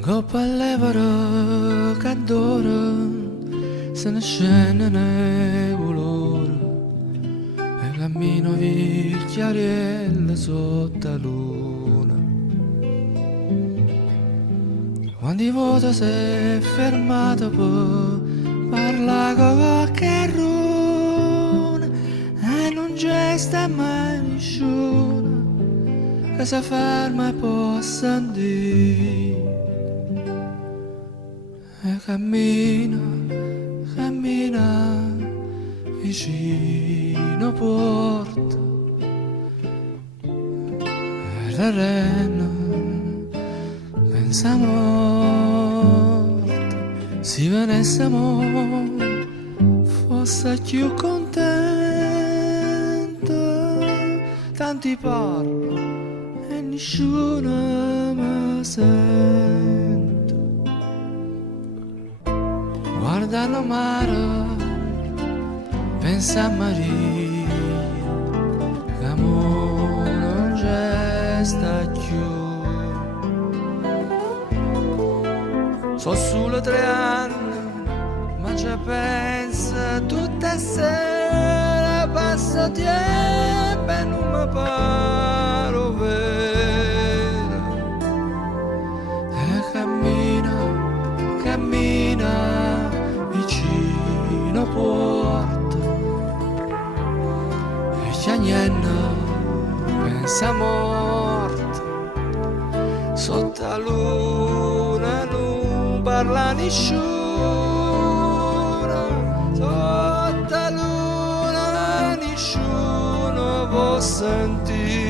Coppa all'evaro che adora, se ne scende nei colori, e cammino via il chiariello sotto la luna. Quando il vuoto si è fermato per parlare con qualche runa, e non c'è sta mai nessuno che si ferma e possa dire. E cammina, cammina vicino porta, e la rena pensa morta. Se venissimo fosse più contenta, tanti parlo e nessuno mi sente. Guarda la mare, pensa a Maria, che amore non c'è sta più. So solo 3 anni, ma ci pensa tutte sere, passa tempo e non mi pare vero. E cammina, cammina vicino porta, e c'è niente, pensa morta, sotto la luna non parla nessuno, sotto la luna nessuno può sentire.